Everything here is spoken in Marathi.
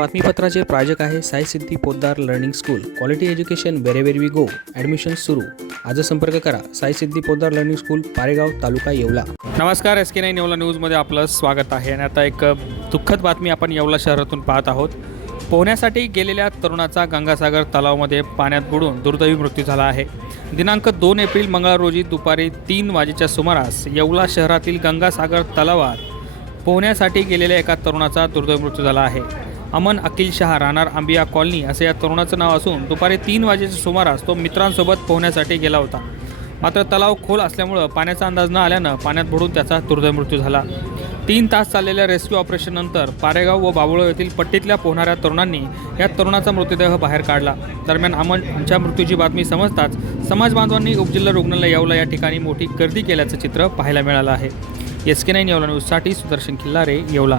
बातमीपत्राचे प्रायोजक आहे Sai Siddhi Poddar learning school. Quality education wherever we go admission सुरू. आज संपर्क करा. Sai Siddhi Poddar learning school Paregaon taluka Yeola. नमस्कार एस के नाईन येवला न्यूजमध्ये आपलं स्वागत आहे. आणि आता एक दुःखद बातमी आपण येवला शहरातून पाहत आहोत. पोहण्यासाठी गेलेल्या तरुणाचा गंगासागर तलावामध्ये पाण्यात बुडून दुर्दैवी मृत्यू झाला आहे. दिनांक दोन एप्रिल मंगळवार रोजी दुपारी तीन वाजेच्या सुमारास येवला शहरातील गंगासागर तलावात पोहण्यासाठी गेलेल्या एका तरुणाचा दुर्दैवी मृत्यू झाला आहे. अमन अखिल शहा राहणार आंबिया कॉलनी असे या तरुणाचं नाव असून दुपारी तीन वाजेच्या सुमारास तो मित्रांसोबत पोहण्यासाठी गेला होता. मात्र तलाव खोल असल्यामुळं पाण्याचा अंदाज न आल्यानं पाण्यात बुडून त्याचा दुर्दैव मृत्यू झाला. तीन तास चाललेल्या रेस्क्यू ऑपरेशननंतर पारेगाव व बाबुळ येथील पट्टीतल्या पोहणाऱ्या तरुणांनी या तरुणाचा मृतदेह बाहेर काढला. दरम्यान अमनच्या मृत्यूची बातमी समजताच समाज बांधवांनी उपजिल्हा रुग्णालय येवला या ठिकाणी मोठी गर्दी केल्याचं चित्र पाहायला मिळालं आहे. एस के नाईन येवला न्यूजसाठी Sudarshan Khillare Yeola.